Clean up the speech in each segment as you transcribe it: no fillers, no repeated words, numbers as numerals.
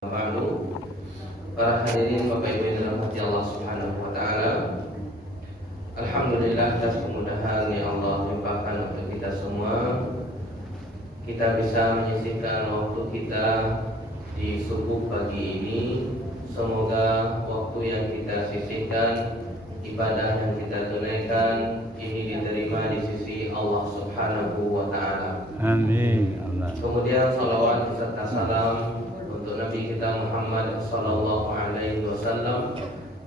Lalu, para hadirin Bapak Ibu yang dirahmati Allah Subhanahu wa taala. Alhamdulillah atas kemudahan yang Allah limpahkan untuk kita semua. Kita bisa menyisihkan waktu kita di subuh pagi ini. Semoga waktu yang kita sisihkan, ibadah yang kita tunaikan ini diterima di sisi Allah Subhanahu wa taala. Amin. Kemudian salawat serta salam untuk Nabi kita Muhammad sallallahu alaihi wasallam,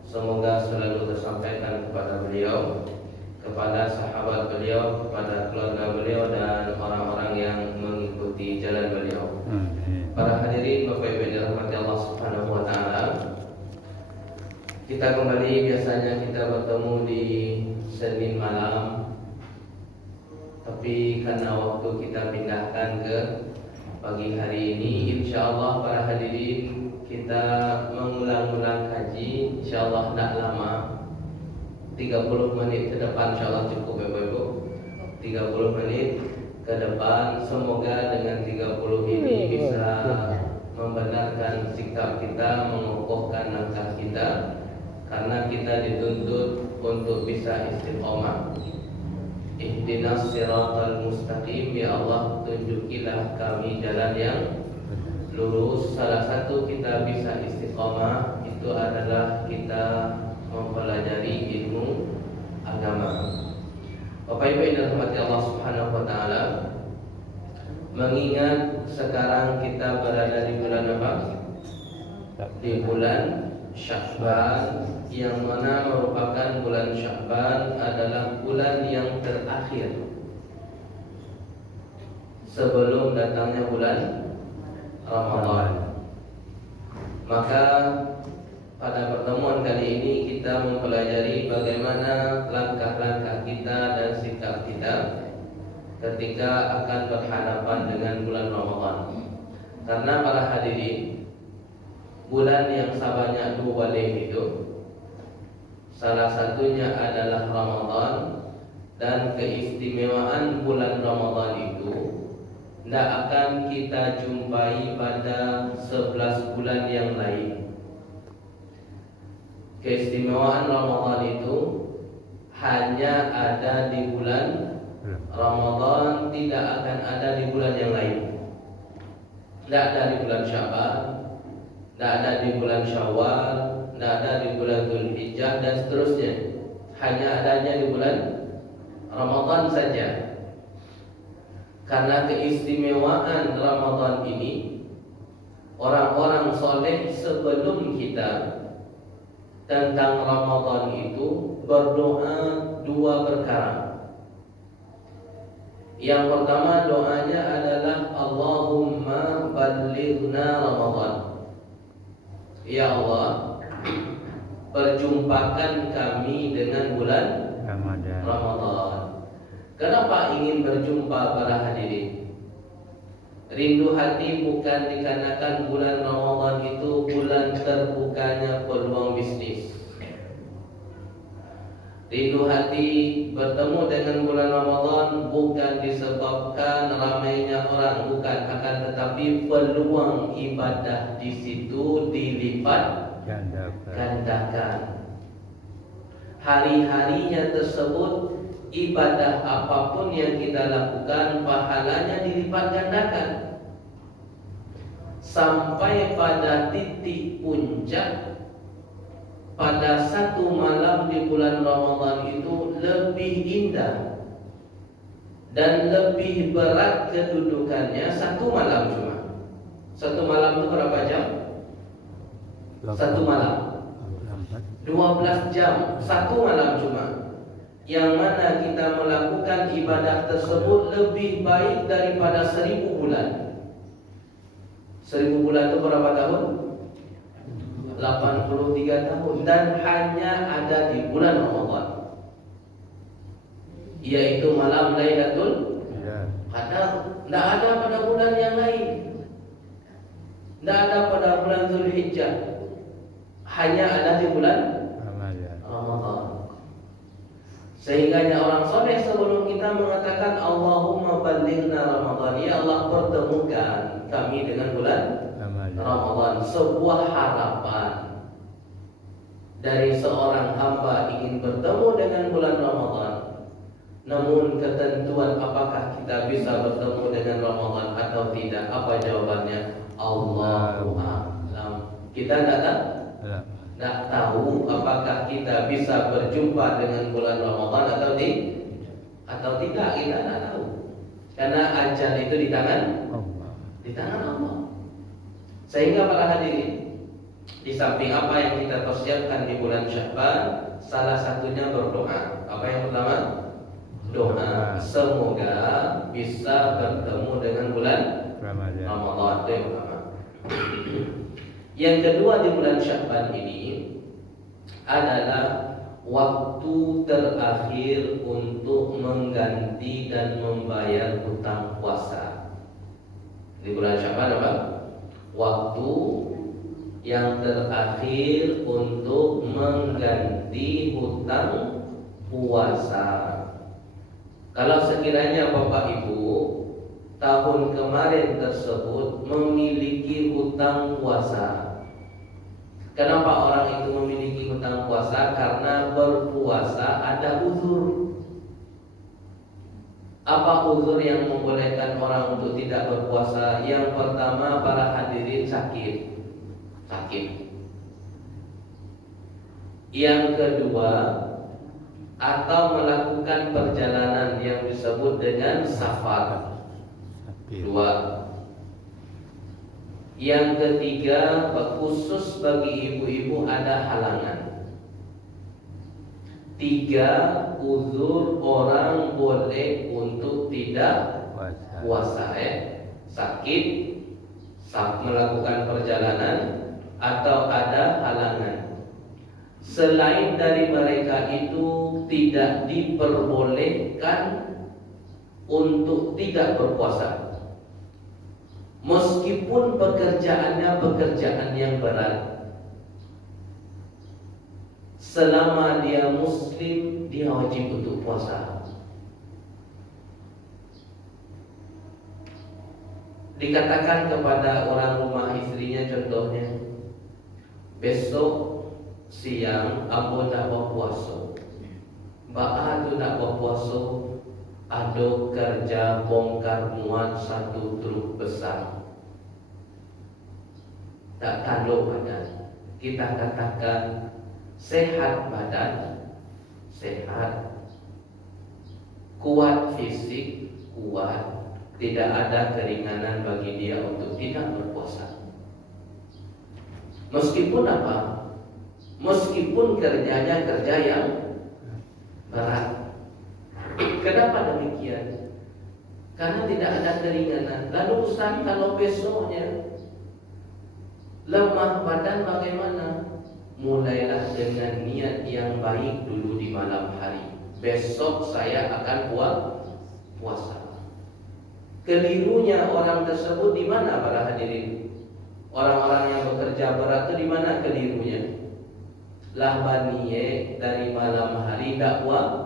semoga selalu tersampaikan kepada beliau, kepada sahabat beliau, kepada keluarga beliau dan orang-orang yang mengikuti jalan beliau. Para hadirin Bapak Ibu yang dirahmati Allah Subhanahu wa taala. Kita kembali, biasanya kita bertemu di Senin malam, tapi karena waktu kita pindahkan ke pagi hari ini, insyaallah para hadirin kita mengulang-ulang kaji, insyaallah tidak lama, 30 menit ke depan insyaallah cukup Bapak-Ibu. 30 menit ke depan, semoga dengan 30 ini bisa membenarkan sikap kita, mengokohkan langkah kita, karena kita dituntut untuk bisa istiqomah. Ihdinas siratal mustaqim, ya Allah tunjukilah kami jalan yang lurus. Salah satu kita bisa istiqomah itu adalah kita mempelajari ilmu agama. Bapak Ibu yang dirahmati Allah Subhanahu wa taala, mengingat sekarang kita berada di bulan apa? Di bulan Sya'ban, yang mana merupakan bulan Sya'ban adalah bulan yang terakhir sebelum datangnya bulan Ramadan. Maka pada pertemuan kali ini kita mempelajari bagaimana langkah-langkah kita dan sikap kita ketika akan berhadapan dengan bulan Ramadan. Karena para hadirin, bulan yang sebanyak 2 bulan itu, salah satunya adalah Ramadan, dan keistimewaan bulan Ramadan itu tidak akan kita jumpai pada 11 bulan yang lain. Keistimewaan Ramadan itu hanya ada di bulan Ramadan, tidak akan ada di bulan yang lain. Tidak ada di bulan Sya'ban, tidak ada di bulan Syawal, tidak ada di bulan Dzulhijjah dan seterusnya. Hanya adanya di bulan Ramadan saja. Karena keistimewaan Ramadan ini, orang-orang soleh sebelum kita tentang Ramadan itu berdoa 2 perkara. Yang pertama doanya adalah Allahumma ballighna Ramadan. Ya Allah, perjumpakan kami dengan bulan Ramadan. Kenapa ingin berjumpa para hadirin? Rindu hati bukan dikarenakan bulan Ramadan itu bulan terbukanya peluang bisnis. Rindu hati bertemu dengan bulan Ramadan bukan disebabkan ramainya orang, bukan, akan tetapi peluang ibadah di situ dilipat gandakan. Hari-harinya tersebut, ibadah apapun yang kita lakukan, pahalanya dilipat gandakan. Sampai pada titik puncak, pada satu malam di bulan Ramadan itu lebih indah dan lebih berat kedudukannya satu malam cuma. Satu malam itu berapa jam? Satu malam 12 jam, satu malam cuma. Yang mana kita melakukan ibadah tersebut lebih baik daripada 1000 bulan. 1000 bulan itu berapa tahun? 83 tahun, dan hanya ada di bulan Ramadan, yaitu malam Lailatul Qadar. Tidak ada pada bulan yang lain, tidak ada pada bulan Dzulhijjah, hanya ada di bulan Ramadan. Sehingga orang soleh sebelum kita mengatakan Allahumma ballighna Ramadan, ya Allah pertemukan kami dengan bulan Ramadan. sebuah harapan dari seorang hamba ingin bertemu dengan bulan Ramadan. Namun ketentuan apakah kita bisa bertemu dengan Ramadan atau tidak, apa jawabannya? Allahu a'lam. Kita tidak tahu apakah kita bisa berjumpa dengan bulan Ramadan atau tidak, kita tidak tahu. Karena ajal itu di tangan Allah. Sehingga para hadirin, di samping apa yang kita persiapkan di bulan Sya'ban, salah satunya berdoa. Apa yang pertama? Doa. Semoga bisa bertemu dengan bulan Ramadan. Itu yang pertama. Yang kedua, di bulan Sya'ban ini adalah waktu terakhir untuk mengganti dan membayar hutang puasa. Di bulan Sya'ban apa? Waktu yang terakhir untuk mengganti hutang puasa. Kalau sekiranya Bapak Ibu tahun kemarin tersebut memiliki hutang puasa. Kenapa orang itu memiliki hutang puasa? Karena berpuasa ada uzur. Apa uzur yang membolehkan orang untuk tidak berpuasa? Yang pertama, para hadirin, sakit. Yang kedua, atau melakukan perjalanan yang disebut dengan safar. Dua. Yang ketiga, khusus bagi ibu-ibu ada halangan. Tiga, uzur orang boleh untuk tidak puasa, sakit, melakukan perjalanan, atau ada halangan. Selain dari mereka itu tidak diperbolehkan untuk tidak berpuasa, meskipun pekerjaannya pekerjaan yang berat. Selama dia muslim, dia wajib untuk puasa. Dikatakan kepada orang rumah istrinya, contohnya, besok siang ambo nak berpuasa, mbak tu nak berpuasa, ada kerja bongkar muat satu truk besar. Tak tanduk badan. Kita katakan sehat badan, sehat, kuat fisik, kuat, tidak ada keringanan bagi dia untuk tidak berpuasa. Meskipun apa? Meskipun kerjanya kerja yang berat. Kenapa demikian? Karena tidak ada keringanan. Lalu Ustaz, kalau besoknya lemah badan bagaimana? Mulailah dengan niat yang baik dulu di malam hari. Besok saya akan puasa. Kelirunya orang tersebut di mana, para hadirin? Orang-orang yang bekerja berat itu di mana kelirunya? Lah baniye dari malam hari tak puasa,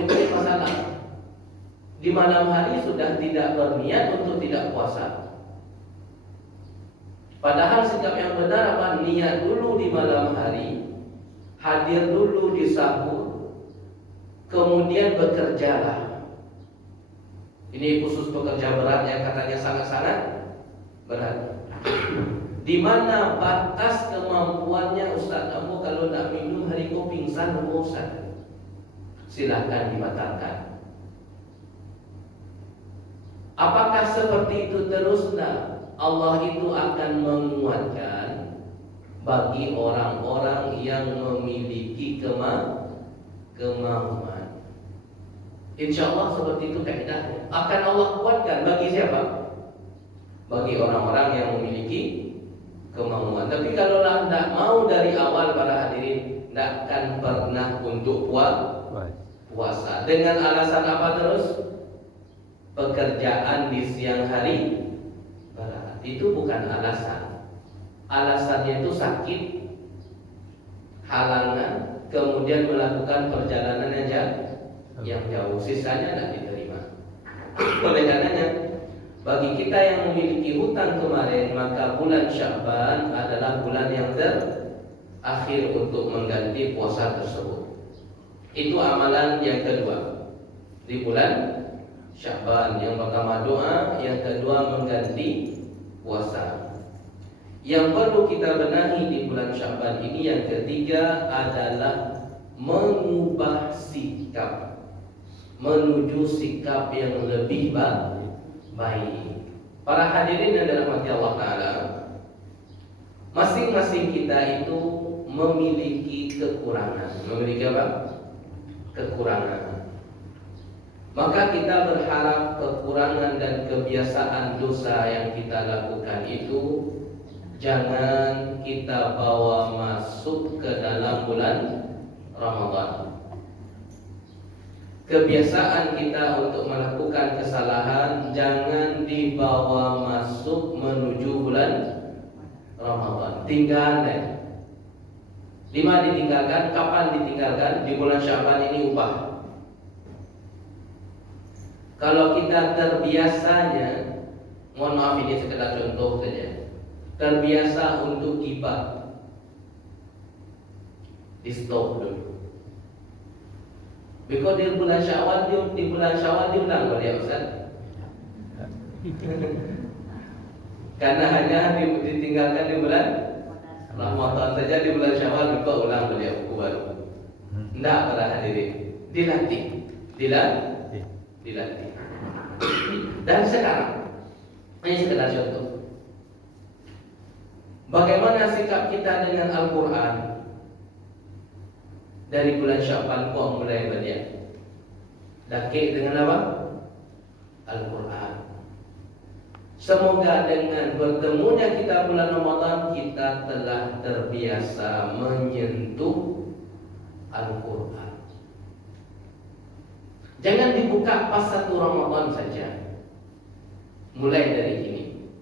itu masalah. Di malam hari sudah tidak berniat untuk tidak puasa. Padahal sikap yang benar apa? Niat dulu di malam hari, hadir dulu di sahur, kemudian bekerjalah. Ini khusus pekerja berat yang katanya sangat-sangat berat. Di mana batas kemampuannya Ustaz? Kamu kalau nak minum hari kau pingsan, Ustaz, silahkan dibatalkan. Apakah seperti itu terus? Nah, Allah itu akan menguatkan bagi orang-orang yang memiliki kemampuan. Insya Allah seperti itu kaidahnya. Akan Allah kuatkan bagi siapa? Bagi orang-orang yang memiliki kemampuan. Tapi kalau tidak mau dari awal, para hadirin, tidak akan pernah untuk puasa. Dengan alasan apa terus? Pekerjaan di siang hari berat. Itu bukan alasan. Alasannya itu sakit, halangan, kemudian melakukan perjalanan yang jauh. Sisanya tidak diterima. Oleh karenanya, Bagi kita yang memiliki hutang kemarin, maka bulan Sya'ban adalah bulan yang terakhir untuk mengganti puasa tersebut. Itu amalan yang kedua di bulan Sya'ban. Yang pertama doa, yang kedua mengganti puasa. Yang perlu kita benahi di bulan Sya'ban ini, yang ketiga adalah mengubah sikap menuju sikap yang lebih baik. Para hadirin yang dirahmati Allah Ta'ala, masing-masing kita itu memiliki kekurangan. Memiliki apa? Kekurangan. Maka kita berharap kekurangan dan kebiasaan dosa yang kita lakukan itu jangan kita bawa masuk ke dalam bulan Ramadan. Kebiasaan kita untuk melakukan kesalahan jangan dibawa masuk menuju bulan Ramadan. Tinggalkan. Di mana ditinggalkan? Kapan ditinggalkan? Di bulan Sya'ban ini ubah. Kalau kita terbiasanya, mohon maaf ini sekedar contoh saja, terbiasa untuk gibah, di stop dulu. Because di bulan Syawal diundang oleh Ustaz. Karena hanya ditinggalkan di bulan Ramadan saja, di bulan Syawal juga ulang beliau baru. Tidak para hadirin, dilatih. Dan sekarang ini sekedar contoh. Bagaimana sikap kita dengan Al-Quran? Dari bulan Sya'ban kok mulai banyak dakik dengan apa? Al-Quran. Semoga dengan bertemunya kita bulan Ramadan, kita telah terbiasa menyentuh Al-Quran. Jangan dibuka pas 1 Ramadan saja. Mulai dari kini.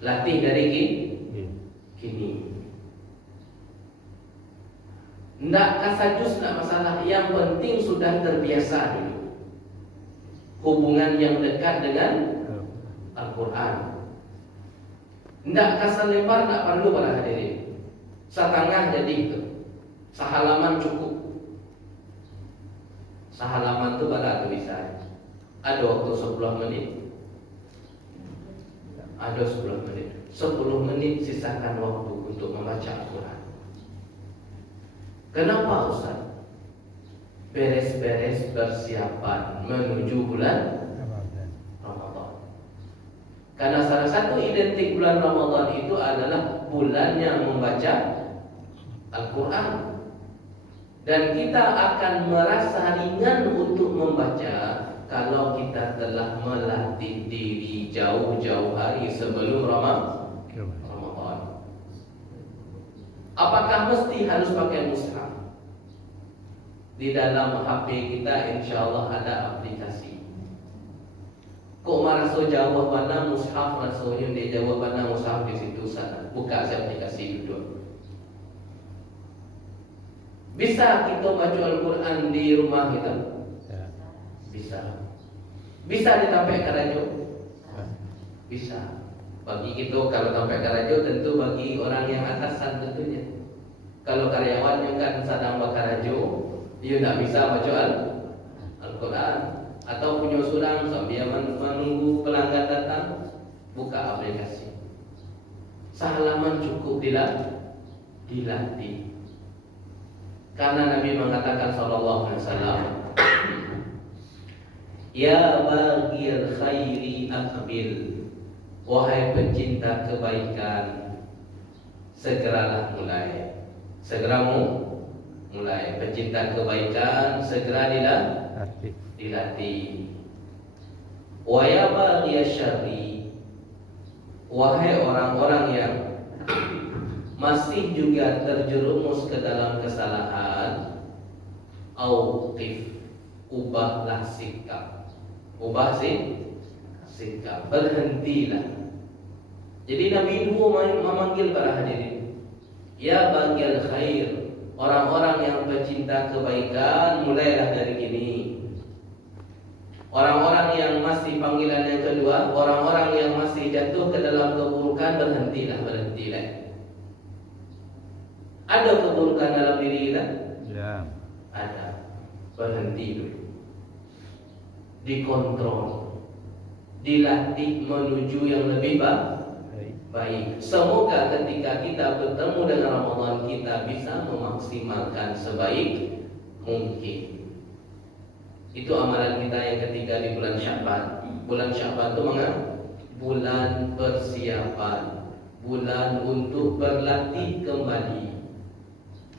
Latih dari kini. Tidak kasajus, tidak masalah. Yang penting sudah terbiasa dulu hubungan yang dekat dengan Al-Quran. Tidak kasar lebar, tidak perlu para hadirin. Setengah jadi itu. Sehalaman cukup. Sehalaman itu pada tulisan. Ada waktu 10 menit. Ada 10 menit. 10 menit sisakan waktu untuk membaca Al-Quran. Kenapa Ustaz? Beres-beres persiapan menuju bulan Ramadan. Karena salah satu identik bulan Ramadan itu adalah bulan yang membaca Al-Quran. Dan kita akan merasa ringan untuk membaca kalau kita telah melatih diri jauh-jauh hari sebelum Ramadan. Apakah mesti harus pakai mushaf? Di dalam HP kita insya Allah ada aplikasi. Kok maraso jawab mana mushaf, rasanya dia jawab mana mushaf di situ sana. Buka si aplikasi dulu. Bisa kita baca Al-Quran di rumah kita? Bisa. Bisa ditampek karajo? Bisa. Bagi kita kalau sampai karajo, tentu bagi orang yang atasan tentunya. Kalau karyawan yang kan sedang berkarajo, dia tidak bisa baca Al-Quran atau punya surang sambil menunggu pelanggan datang, buka aplikasi. Sehalaman cukup dilatih. Karena Nabi mengatakan sallallahu alaihi wasallam, ya baghil khairi aqbil. Wahai pencinta kebaikan, segeralah mulai. Segera mulai. Pencinta kebaikan, segera dilatih. Wa ya baghiyasy syarri. Wahai orang-orang yang masih juga terjerumus ke dalam kesalahan, auqif, ubahlah sikap. Ubah sikap, berhentilah. Jadi Nabi dua memanggil para hadirin, ya baghil khair, orang-orang yang pecinta kebaikan, mulailah dari kini. Orang-orang yang masih panggilan yang kedua, orang-orang yang masih jatuh ke dalam keburukan, berhentilah. Ada keburukan dalam diri kita? Ya. Ada. Berhenti dulu. Dikontrol. Dilatih menuju yang lebih baik. Semoga ketika kita bertemu dengan Ramadan, kita bisa memaksimalkan sebaik mungkin. Itu amalan kita yang ketiga di bulan Sya'ban. Bulan Sya'ban itu bulan persiapan, bulan untuk berlatih kembali,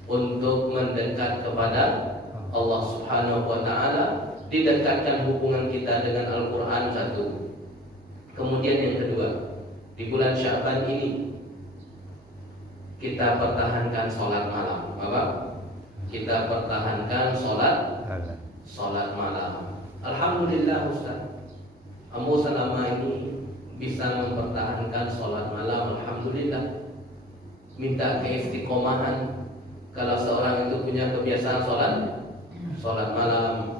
untuk mendekat kepada Allah Subhanahu wa Ta'ala, didekatkan hubungan kita dengan Al-Quran satu. Kemudian yang kedua, di bulan Sya'ban ini kita pertahankan sholat malam. Apa? Kita pertahankan sholat malam. Alhamdulillah Ustaz, Ambo selama ini bisa mempertahankan sholat malam. Alhamdulillah. Minta keistiqomahan. Kalau seorang itu punya kebiasaan sholat malam.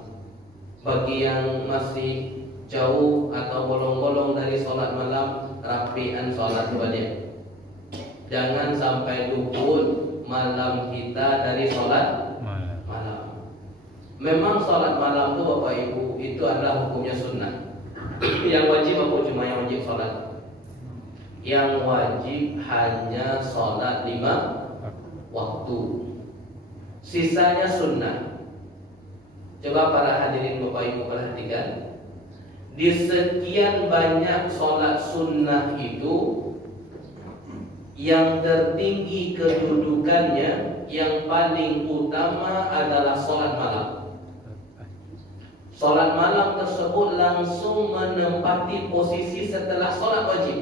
Bagi yang masih jauh atau bolong-bolong dari sholat malam, rapian sholat balik. Jangan sampai luput malam kita dari sholat malam. Memang sholat malam itu Bapak Ibu, itu adalah hukumnya sunnah. Yang wajib apa cuma yang wajib sholat? Yang wajib hanya sholat 5 waktu. Sisanya sunnah. Coba para hadirin Bapak Ibu perhatikan. Di sekian banyak sholat sunnah itu, yang tertinggi kedudukannya, yang paling utama adalah sholat malam. Sholat malam tersebut langsung menempati posisi setelah sholat wajib.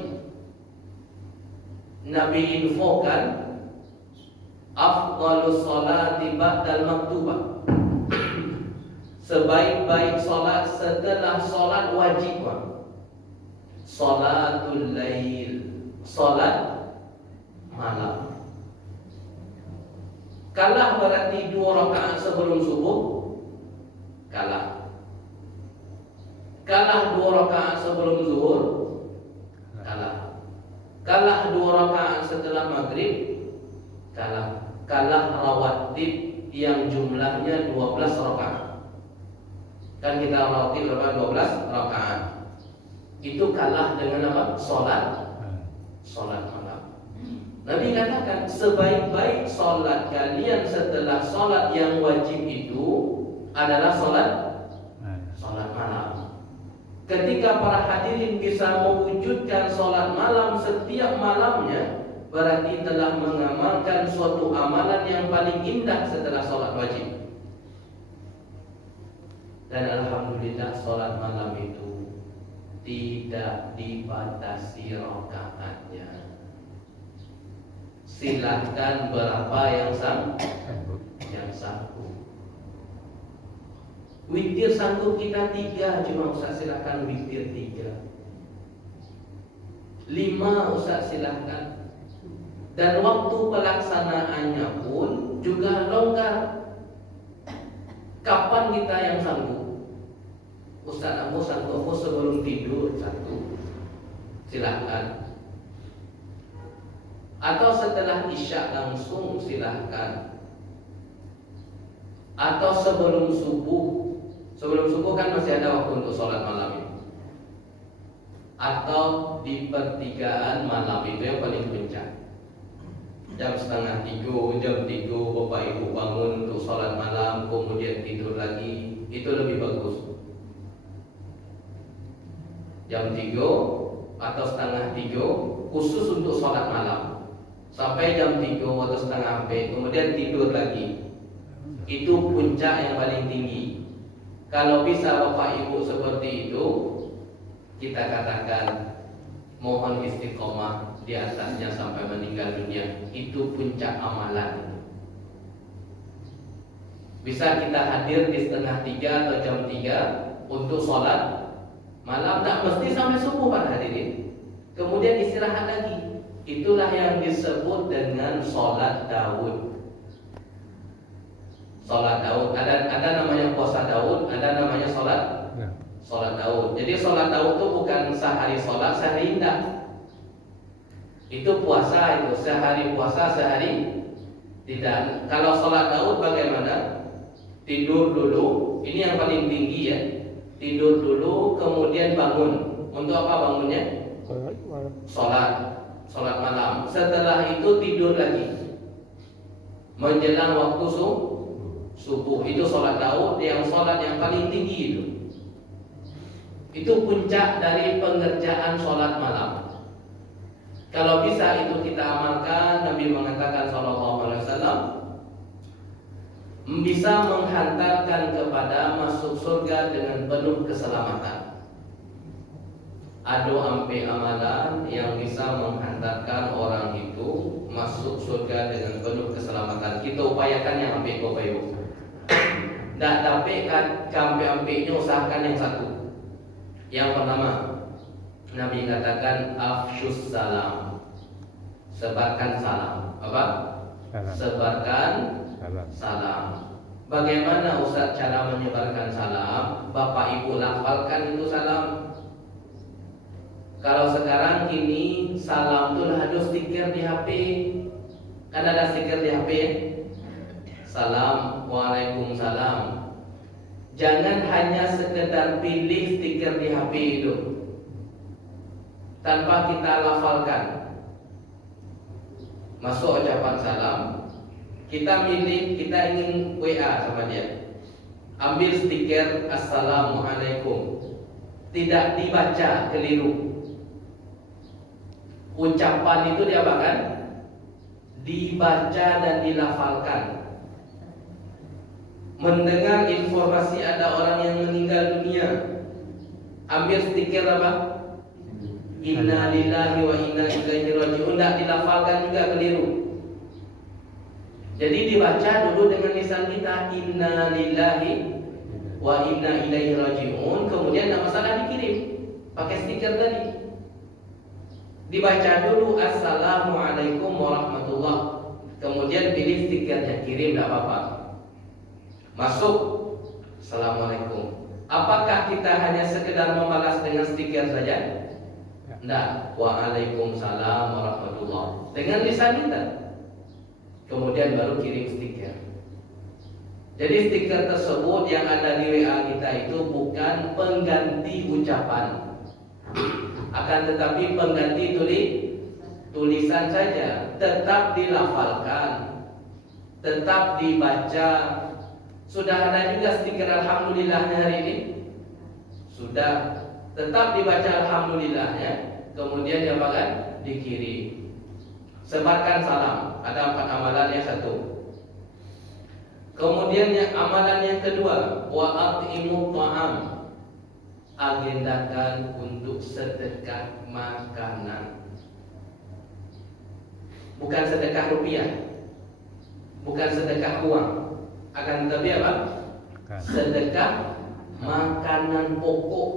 Nabi infokan afdhalus sholati ba'dal maktubah. Sebaik-baik sholat setelah sholat wajib, sholatul lail, sholat malam. Kalah berarti 2 rakaat sebelum subuh, kalah 2 rakaat sebelum zuhur, kalah 2 rakaat setelah maghrib, kalah rawatib yang jumlahnya 12 rakaat. Kan kita rawatib berapa? 12 rakaat. Itu kalah dengan apa? Sholat malam. Nabi katakan sebaik-baik sholat kalian setelah sholat yang wajib itu adalah sholat malam. Ketika para hadirin bisa mewujudkan sholat malam setiap malamnya, berarti telah mengamalkan suatu amalan yang paling indah setelah sholat wajib. Dan alhamdulillah sholat malam itu tidak dibatasi rakaatnya. Silahkan berapa yang sanggup. Witir sanggup kita 3, cuma Ustaz silahkan witir 3. 5 Ustaz silahkan. Dan waktu pelaksanaannya pun juga longgar. Kapan kita yang sanggup? Ustaz Ambo sanggup sebelum tidur 1, silahkan. Atau setelah isya langsung silahkan. Atau sebelum subuh. Sebelum subuh kan masih ada waktu untuk sholat malam itu. Atau di pertigaan malam, itu yang paling puncak. Jam 2:30, jam 3 Bapak Ibu bangun untuk sholat malam, kemudian tidur lagi, itu lebih bagus. Jam 3 atau 2:30 khusus untuk sholat malam. Sampai jam 3 atau 3:30, kemudian tidur lagi. Itu puncak yang paling tinggi. Kalau bisa Bapak Ibu seperti itu, kita katakan mohon istiqomah di atasnya sampai meninggal dunia. Itu puncak amalan. Bisa kita hadir di 2:30 atau jam 3 untuk sholat malam, tak mesti sampai subuh Pak hadirin. Kemudian istirahat lagi. Itulah yang disebut dengan sholat Daud. Sholat Daud, ada namanya puasa Daud, ada namanya sholat Sholat Daud. Jadi sholat Daud itu bukan sehari sholat, sehari tidak. Itu puasa itu, sehari puasa, sehari tidak. Kalau sholat Daud bagaimana? Tidur dulu, ini yang paling tinggi ya. Tidur dulu, kemudian bangun. Untuk apa bangunnya? Sholat malam. Setelah itu tidur lagi. Menjelang waktu subuh. Itu sholat Daud, yang sholat yang paling tinggi itu. Itu puncak dari pengerjaan sholat malam. Kalau bisa itu kita amalkan, Nabi mengatakan SAW bisa menghantarkan kepada masuk surga dengan penuh keselamatan. Ada ampe amalan yang bisa menghantarkan orang itu masuk surga dengan penuh keselamatan. Kita upayakan yang ampe kopayo. Tak dapat kampe-ampenya usahakan yang satu. Yang pertama, Nabi katakan afsyus salam. Sebarkan salam. Apa? Sebarkan salam. Bagaimana Ustaz cara menyebarkan salam? Bapak Ibu lafalkan itu salam. Kalau sekarang ini salam itu ada stiker di HP. Kan ada stiker di HP ya? Salam, waalaikumsalam. Jangan hanya sekedar pilih stiker di HP itu tanpa kita lafalkan. Masuk ucapan salam, kita milih, kita ingin WA sama dia. Ambil stiker Assalamualaikum. Tidak dibaca keliru. Ucapan itu diapakan? Dibaca dan dilafalkan. Mendengar informasi ada orang yang meninggal dunia, ambil stiker apa? Inna lillahi wa inna ilaihi raji'un. Tidak dilafalkan juga keliru. Jadi dibaca dulu dengan lisan kita, inna lillahi wa inna ilaihi raji'un. Kemudian tidak masalah dikirim pakai stiker tadi. Dibaca dulu Assalamualaikum warahmatullah. Kemudian pilih stikernya, kirim, tidak apa-apa. Masuk, Assalamualaikum. Apakah kita hanya sekedar membalas dengan stiker saja? Tidak. Waalaikumsalam warahmatullah. Dengan lisan kita. Kemudian baru kirim stiker. Jadi stiker tersebut yang ada di WA kita itu bukan pengganti ucapan, akan tetapi pengganti tulisan saja. Tetap dilafalkan, tetap dibaca. Sudah ada juga stiker Alhamdulillahnya hari ini? Sudah. Tetap dibaca Alhamdulillahnya. Kemudian diapakan? Dikirim. Sebarkan salam. Ada 4 amalan yang satu. Kemudian yang amalan yang kedua, wa at'imut ta'am. Agendakan untuk sedekah makanan. Bukan sedekah rupiah, bukan sedekah uang, akan tetapi apa? Sedekah makanan pokok.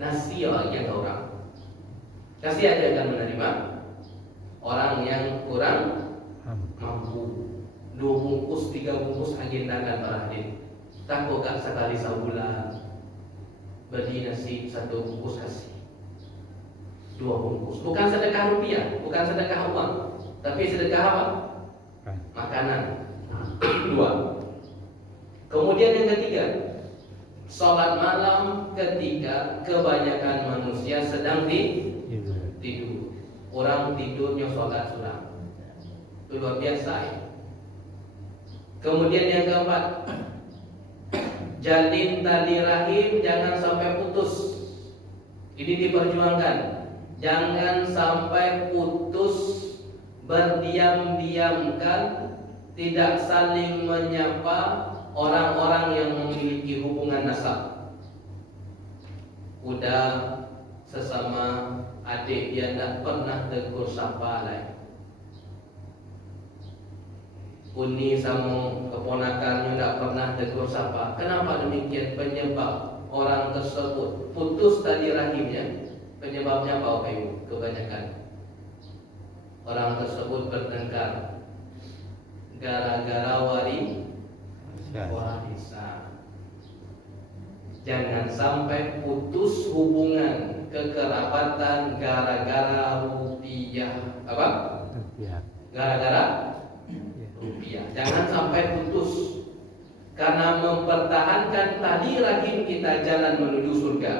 Nasi yang orang kasih aja akan menerima. Orang yang kurang mampu, 2 bungkus, 3 bungkus agendakan para hadir. Takut gak sekali sebulan beli nasi 1 bungkus kasih 2 bungkus. Bukan sedekah rupiah, bukan sedekah uang, tapi sedekah apa? Makanan. 2. Kemudian yang ketiga, sholat malam ketika kebanyakan manusia sedang tidur. Orang tidurnya sholat sunnah. Itu luar biasa ya. Kemudian yang keempat, jalin tali rahim jangan sampai putus. Ini diperjuangkan. Jangan sampai putus, berdiam-diamkan, tidak saling menyapa orang-orang yang memiliki hubungan nasab. Udah sesama adik dia tidak pernah tegur sapa lain. Uni sama keponakannya tidak pernah tegur sapa. Kenapa demikian? Penyebab orang tersebut putus tali rahimnya. Penyebabnya apa Ibu? Kebanyakan orang tersebut bertengkar gara-gara warisan. Jangan sampai putus hubungan kekerabatan gara-gara rupiah. Apa? Rupiah. Gara-gara rupiah. Jangan sampai putus. Karena mempertahankan tali rahim kita jalan menuju surga.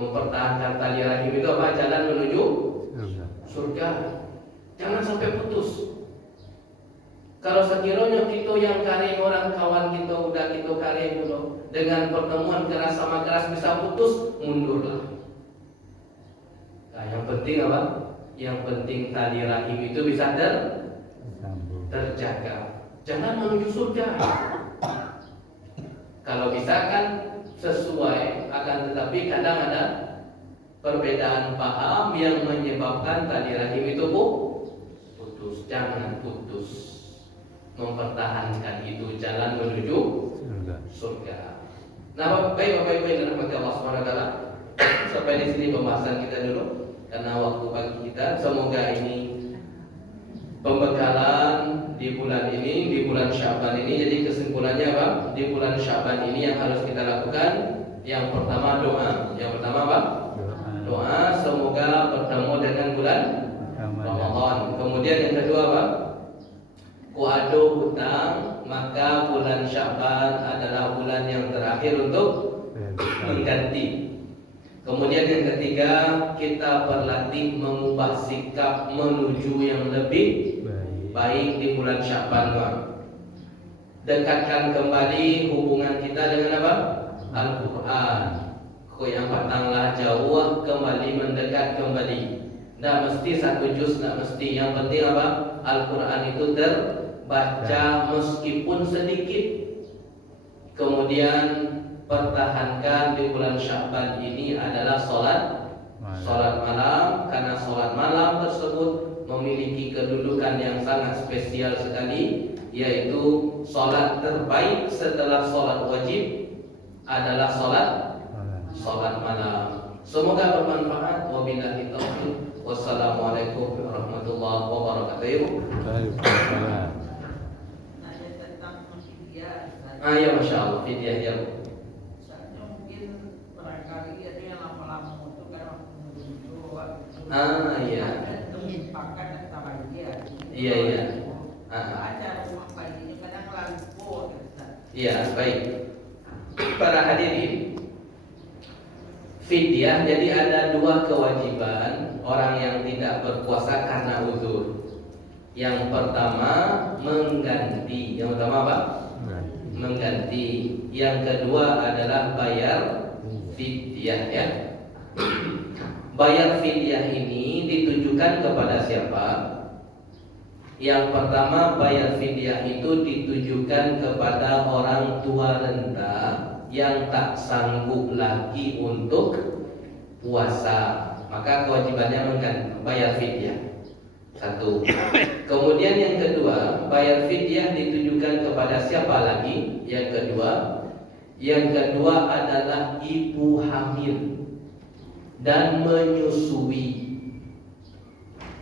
Mempertahankan tali rahim itu apa? Jalan menuju surga. Jangan sampai putus. Kalau sekiranya kita yang kari orang kawan kita udah kita kari dulu dengan pertemuan keras sama keras bisa putus, mundurlah. Nah, yang penting apa? Yang penting tali rahim itu bisa terjaga. Jangan menuju surga. Kalau bisa kan sesuai, akan tetapi kadang ada perbedaan paham yang menyebabkan tali rahim itu putus. Jangan putus. Mempertahankan itu jalan menuju surga. Nah, baik rahmat Allah SWT. Sampai di sini pembahasan kita dulu karena waktu pagi kita. Semoga ini pembekalan di bulan ini, di bulan Syaban ini. Jadi kesimpulannya apa? Di bulan Syaban ini yang harus kita lakukan, yang pertama doa. Yang pertama apa? Doa semoga bertemu dengan bulan Ramadan. Kemudian yang kedua apa? Kuado hutang, maka bulan Syaban adalah bulan yang terakhir untuk mengganti. Kemudian yang ketiga, kita berlatih mengubah sikap menuju yang lebih baik di bulan Syaban. Dekatkan kembali hubungan kita dengan apa? Al-Quran. Yang patanglah jauh, kembali mendekat kembali. Tidak mesti satu juz, tidak mesti. Yang penting apa? Al-Quran itu terbaca meskipun sedikit. Kemudian pertahankan di bulan Syaban ini adalah sholat malam, karena sholat malam tersebut memiliki kedudukan yang sangat spesial sekali, yaitu sholat terbaik setelah sholat wajib adalah sholat malam. Semoga bermanfaat. Wabillahi taufiq. Wassalamualaikum warahmatullahi wabarakatuh. Waalaikumsalam. Nanya tentang fidyah. Ya masya Allah, fidyah ya. Misalnya mungkin barangkali ada yang lama-lama itu kan waktu menunggu Iya. ada menyimpankan antara dia. Iya. Ada rumah bayinya kadang lampu. Iya, baik. Para hadirin, fidyah jadi ada dua kewajiban orang yang tidak berpuasa karena uzur. Yang pertama mengganti. Yang pertama apa? Mengganti. Yang kedua adalah bayar fidyah ya. Bayar fidyah ini ditujukan kepada siapa? Yang pertama, bayar fidyah itu ditujukan kepada orang tua renta yang tak sanggup lagi untuk puasa. Maka kewajibannya bayar fidyah. Satu. Kemudian yang kedua, bayar fidyah ditujukan kepada siapa lagi? Yang kedua adalah ibu hamil dan menyusui,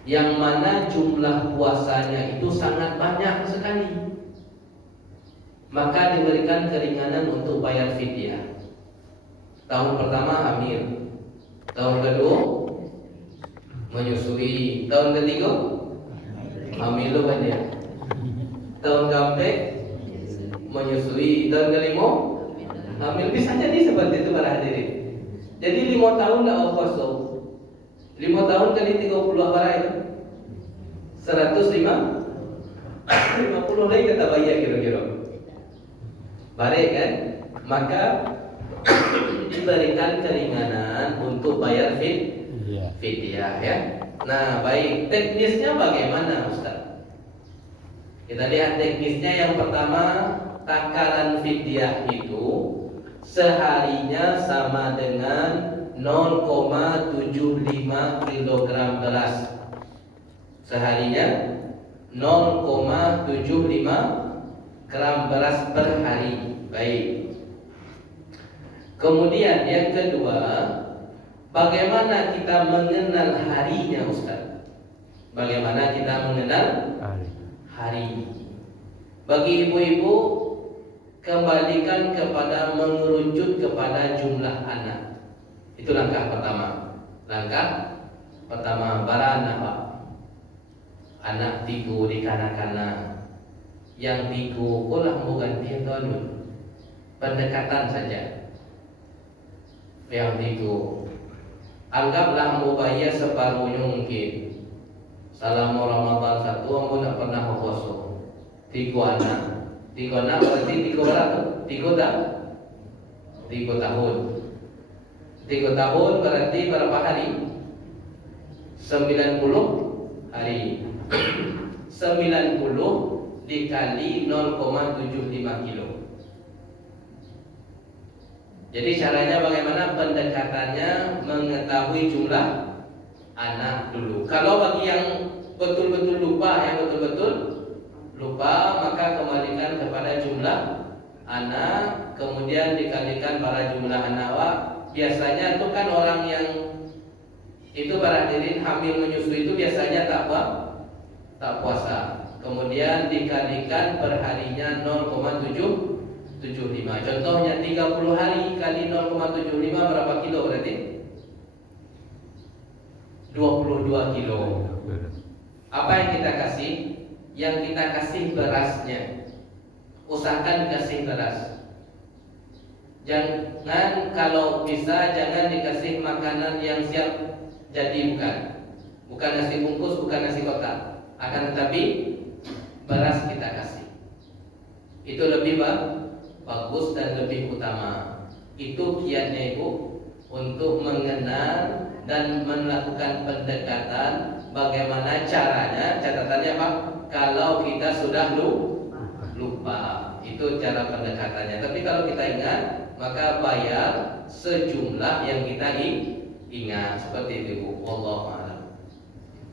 yang mana jumlah puasanya itu sangat banyak sekali. Maka diberikan keringanan untuk bayar fidyah. Tahun pertama hamil, tahun kedua menyusui, tahun ketiga hamil banyak, tahun keempat menyusui, tahun kelima hamil. Bisa jadi seperti itu para hadirin. Jadi 5 tahun tidak puasa. 5 tahun kali 30 berapa itu? 150 lagi kata bayar kira-kira. Balik kan? Maka diberikan keringanan untuk bayar fidyah ya. Nah, baik, teknisnya bagaimana Ustaz? Kita lihat teknisnya. Yang pertama, takaran fidyah itu seharinya sama dengan 0,75 kg beras. Seharinya 0,75 gram beras per hari. Baik. Kemudian yang kedua, bagaimana kita mengenal harinya Ustaz? Bagaimana kita mengenal hari? Bagi ibu-ibu, kembalikan kepada mengerucut kepada jumlah anak. Itu langkah pertama. Langkah pertama barana Pak. Anak tiku di kanak-kanak. Yang tiku ulah bukan tiadun. Pendekatan saja. Yang tiku anggaplah mubaya separuhnya mungkin. Salamu Ramadan satu aku tak pernah puasa. Tiku anak berarti tiga berapa? Tiga tahun. 3 tahun berarti berapa hari? 90 hari. 90 dikali 0,75 kilo. Jadi caranya bagaimana? Pendekatannya mengetahui jumlah anak dulu. Kalau bagi yang betul-betul lupa, maka kembalikan kepada jumlah anak, kemudian dikalikan pada jumlah anak. Biasanya itu kan orang yang itu para hadirin hamil menyusui itu biasanya tak puasa. Kemudian dikalikan perharinya 0,775. Contohnya 30 hari kali 0,75 berapa kilo berarti? 22 kilo. Apa yang kita kasih? Yang kita kasih berasnya. Usahakan dikasih beras. Jangan, kalau bisa jangan dikasih makanan yang siap jadi, bukan nasi bungkus, bukan nasi kotak. Akan tetapi beras kita kasih. Itu lebih bagus dan lebih utama. Itu kiatnya Ibu untuk mengenal dan melakukan pendekatan. Bagaimana caranya? Catatannya Pak, kalau kita sudah lupa, itu cara pendekatannya. Tapi kalau kita ingat, maka bayar sejumlah yang kita ingat. Seperti itu Bu. Wallahu a'lam.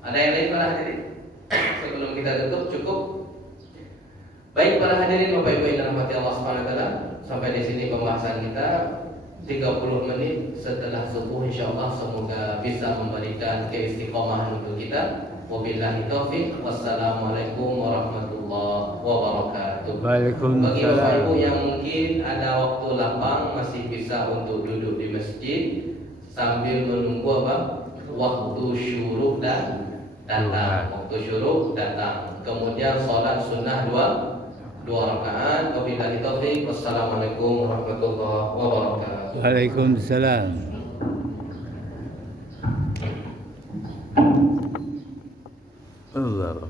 Ada yang lain para hadirin? Sebelum kita tutup cukup. Baik para hadirin Bapak Ibu yang dirahmati Allah Subhanahu wa taala, sampai di sini pembahasan kita 30 menit setelah subuh, insyaallah semoga bisa memberikan keistiqomahan untuk kita. Wabillahi taufik. Wassalamualaikum warahmatullahi wabarakatuh. Waalaikumsalam. Bagi Bapak Ibu yang mungkin ada waktu lapang masih bisa untuk duduk di masjid sambil menunggu waktu syuruk datang. Waktu syuruk datang. Kemudian sholat sunnah dua rakaat. Wabillahi taufik. Wassalamualaikum warahmatullahi wabarakatuh. Waalaikumsalam. Allah.